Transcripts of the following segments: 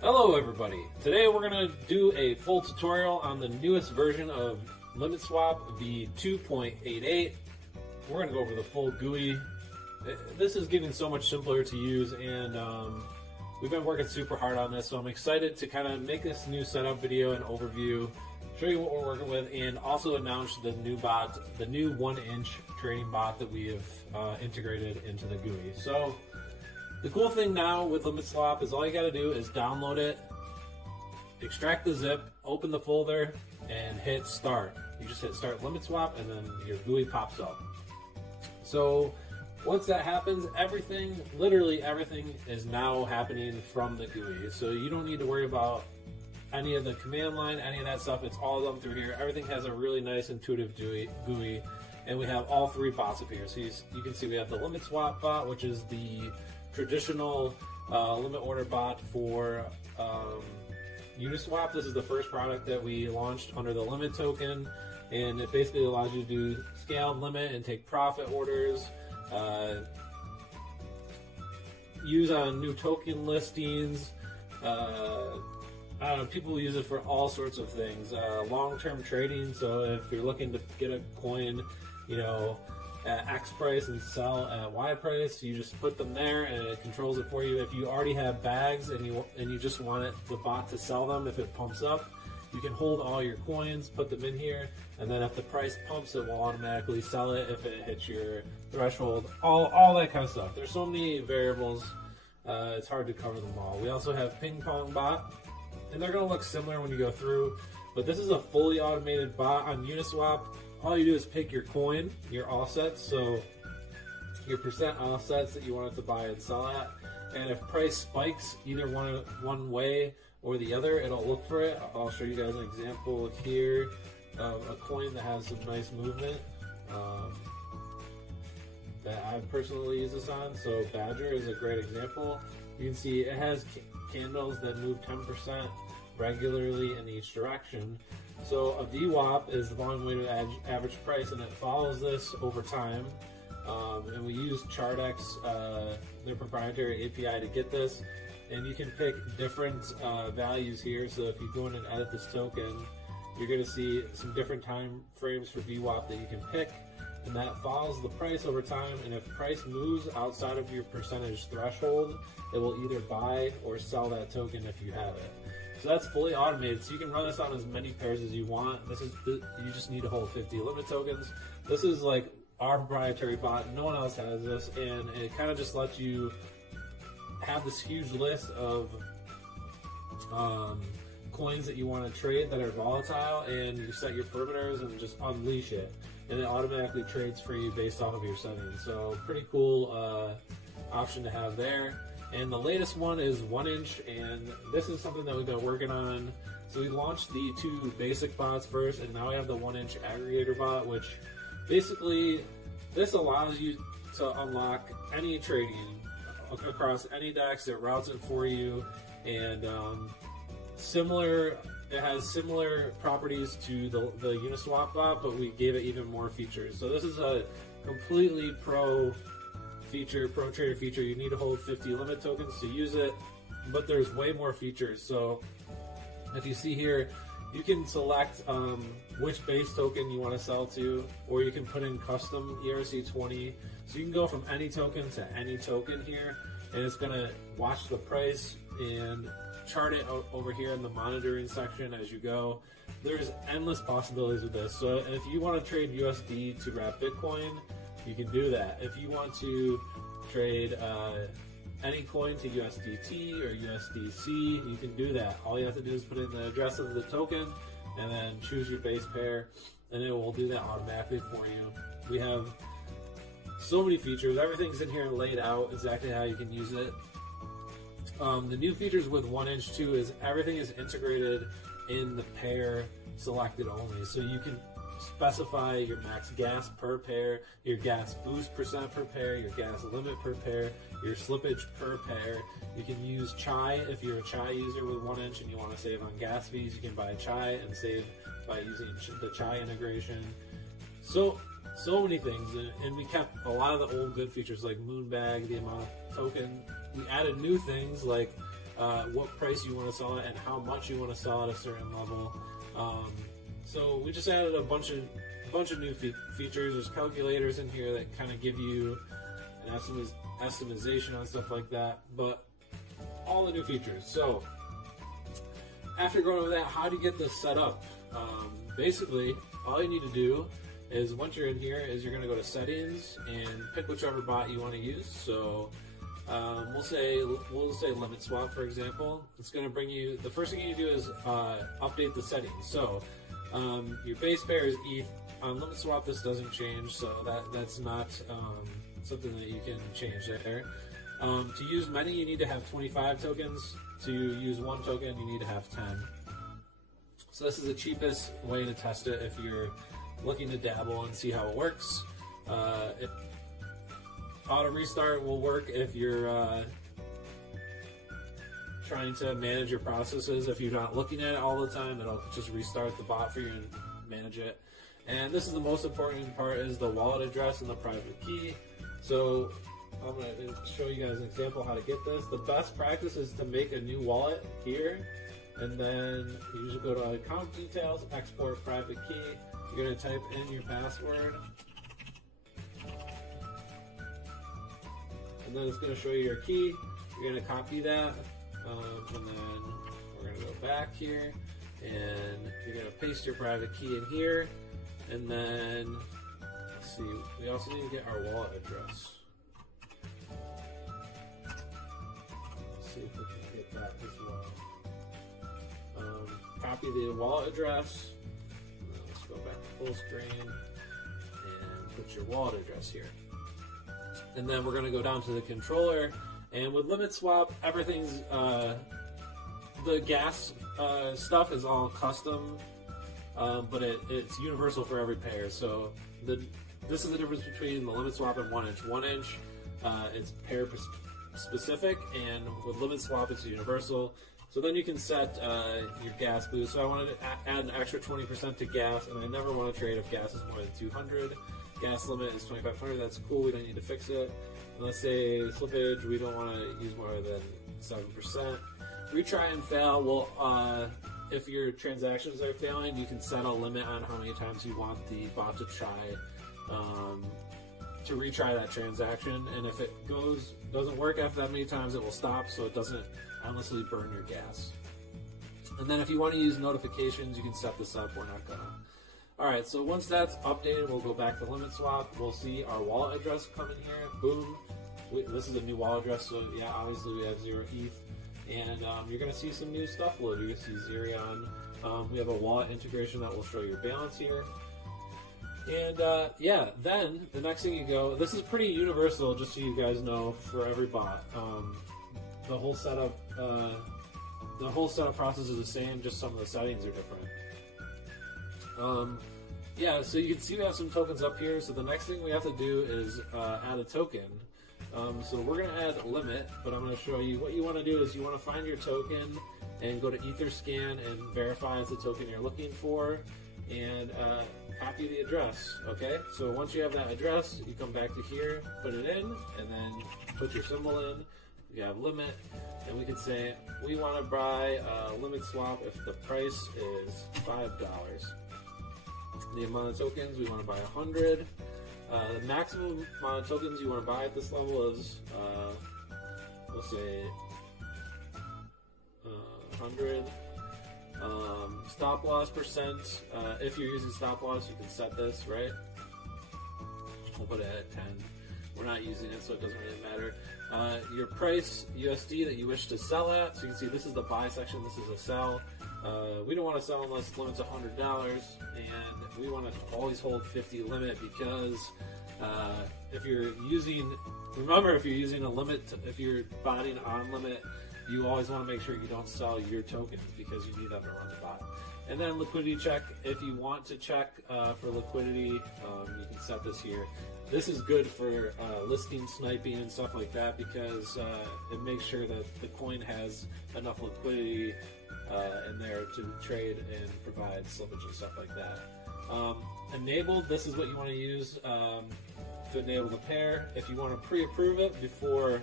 Hello everybody! Today we're going to do a full tutorial on the newest version of Uniswap v2.88. We're going to go over the full GUI. This is getting so much simpler to use, and we've been working super hard on this, so I'm excited to kind of make this new setup video and overview, show you what we're working with, and also announce the new bot, the new 1-inch trading bot that we have integrated into the GUI. So the cool thing now with Uniswap is all you got to do is download it, extract the zip, open the folder, and hit start. You just hit start Uniswap, and then your GUI pops up. So once that happens, everything, literally everything, is now happening from the GUI. So you don't need to worry about any of the command line, any of that stuff. It's all done through here. Everything has a really nice, intuitive GUI, and we have all three bots up here. So you can see we have the Uniswap bot, which is the traditional limit order bot for Uniswap. This is the first product that we launched under the limit token, and it basically allows you to do scaled limit and take profit orders, use on new token listings. I don't know, people use it for all sorts of things. Long-term trading, so if you're looking to get a coin, at X price and sell at Y price, you just put them there and it controls it for you. If you already have bags and you just want the bot to sell them, if it pumps up, you can hold all your coins, put them in here, and then if the price pumps, it will automatically sell it if it hits your threshold. All that kind of stuff. There's so many variables, it's hard to cover them all. We also have ping pong bot, and they're going to look similar when you go through, but this is a fully automated bot on Uniswap. All you do is pick your coin, your offsets, so your percent offsets that you want it to buy and sell at, and if price spikes either one way or the other, it'll look for it. I'll show you guys an example here of a coin that has some nice movement that I've personally used this on. So Badger is a great example. You can see it has candles that move 10% regularly in each direction. So a VWAP is the volume weighted average price, and it follows this over time. And we use ChartX, their proprietary API, to get this. And you can pick different values here. So if you go in and edit this token, you're going to see some different time frames for VWAP that you can pick, and that follows the price over time. And if price moves outside of your percentage threshold, it will either buy or sell that token if you have it. So that's fully automated, so you can run this on as many pairs as you want. You just need to hold 50 limit tokens. This is like our proprietary bot. No one else has this, and it kind of just lets you have this huge list of coins that you want to trade that are volatile, and you set your perimeters and just unleash it, and it automatically trades for you based off of your settings. So pretty cool option to have there. And the latest one is 1-inch, and this is something that we've been working on. So we launched the two basic bots first, and now we have the 1-inch aggregator bot, which basically this allows you to unlock any trading across any DEX. It routes it for you, and it has similar properties to the Uniswap bot, but we gave it even more features. So this is a completely pro trader feature. You need to hold 50 limit tokens to use it, but there's way more features. So if you see here, you can select which base token you want to sell to, or you can put in custom ERC20. So you can go from any token to any token here, and it's going to watch the price and chart it over here in the monitoring section as you go. There's endless possibilities with this. So if you want to trade USD to wrap Bitcoin, you can do that. If you want to trade any coin to USDT or USDC, you can do that. All you have to do is put in the address of the token and then choose your base pair, and it will do that automatically for you. We have so many features. Everything's in here laid out exactly how you can use it. The new features with 1-inch too is everything is integrated in the pair selected only. So you can specify your max gas per pair, your gas boost percent per pair, your gas limit per pair, your slippage per pair. You can use Chai if you're a Chai user with 1-inch and you want to save on gas fees. You can buy Chai and save by using the Chai integration. So many things, and we kept a lot of the old good features like Moonbag, the amount of token. We added new things like what price you want to sell it and how much you want to sell at a certain level. So we just added a bunch of new features. There's calculators in here that kind of give you an estimation on stuff like that, but all the new features. So after going over that, how do you get this set up? Basically, all you need to do is once you're in here is you're going to go to settings and pick whichever bot you want to use. So we'll say limit swap, for example. It's going to bring you, the first thing you do is update the settings. So your base pair is ETH. On limit swap, this doesn't change, so that's not something that you can change there. To use many, you need to have 25 tokens. To use one token, you need to have 10. So this is the cheapest way to test it if you're looking to dabble and see how it works. Auto restart will work if you're trying to manage your processes. If you're not looking at it all the time, it'll just restart the bot for you and manage it. And this is the most important part, is the wallet address and the private key. So I'm going to show you guys an example how to get this. The best practice is to make a new wallet here, and then you usually go to account details, export private key. You're going to type in your password, and then it's going to show you your key. You're going to copy that, and then we're going to go back here, and you're going to paste your private key in here, and then let's see, we also need to get our wallet address. See if we can get that as well. Copy the wallet address. Let's go back to full screen and put your wallet address here. And then we're going to go down to the controller. And with limit swap, everything's the gas stuff is all custom, but it's universal for every pair. So this is the difference between the limit swap and 1inch. 1inch, it's pair specific, and with limit swap it's universal. So then you can set your gas boost. So I wanted to add an extra 20% to gas, and I never want to trade if gas is more than 200. Gas limit is 2,500. That's cool. We don't need to fix it. And let's say slippage, we don't want to use more than 7%. Retry and fail. Well, if your transactions are failing, you can set a limit on how many times you want the bot to try to retry that transaction, and if it doesn't work after that many times, it will stop, so it doesn't endlessly burn your gas. And then if you want to use notifications, you can set this up. We're not gonna. Alright, so once that's updated, we'll go back to limit swap. We'll see our wallet address come in here. Boom. This is a new wallet address, so yeah, obviously we have 0 ETH. And you're going to see some new stuff load. You're going to see Zerion. We have a wallet integration that will show your balance here. And yeah, then the next thing you go, this is pretty universal, just so you guys know, for every bot. The whole setup process is the same, just some of the settings are different. Yeah, so you can see we have some tokens up here. So the next thing we have to do is add a token. So we're going to add a limit, but I'm going to show you what you want to do is you want to find your token and go to Etherscan and verify it's the token you're looking for, and copy the address. Okay, so once you have that address, you come back to here, put it in, and then put your symbol in. You have limit, and we could say we want to buy a limit swap if the price is $5. The amount of tokens we want to buy 100. The maximum amount of tokens you want to buy at this level is, we'll say, 100. Stop loss percent. If you're using stop loss, you can set this, right? We'll put it at 10. We're not using it, so it doesn't really matter. Your price, USD, that you wish to sell at. So you can see this is the buy section, this is a sell. We don't want to sell unless the limit's $100, and we want to always hold 50 limit, because if you're using, remember, if you're using a limit, if you're botting on limit, you always want to make sure you don't sell your tokens, because you need them to run the bot. And then liquidity check. If you want to check for liquidity, you can set this here. This is good for listing sniping and stuff like that, because it makes sure that the coin has enough liquidity in there to trade and provide slippage and stuff like that. Enabled, this is what you want to use to enable the pair. If you want to pre-approve it before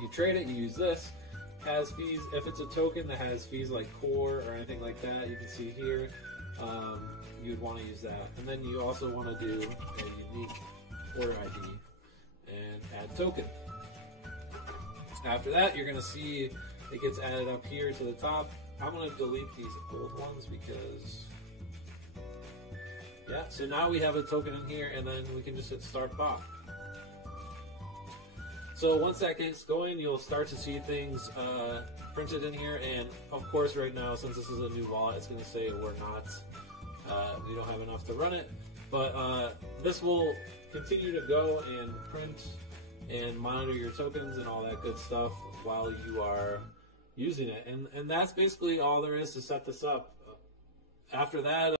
you trade it, you use this. has fees. If it's a token that has fees like core or anything like that, you can see here, you'd want to use that. And then you also want to do a unique order ID and add token. After that, you're going to see it gets added up here to the top. I'm going to delete these old ones because, yeah, so now we have a token in here, and then we can just hit start bot. So once that gets going, you'll start to see things printed in here, and of course right now, since this is a new wallet, it's going to say we don't have enough to run it, but this will continue to go and print and monitor your tokens and all that good stuff while you are using it. And that's basically all there is to set this up. After that,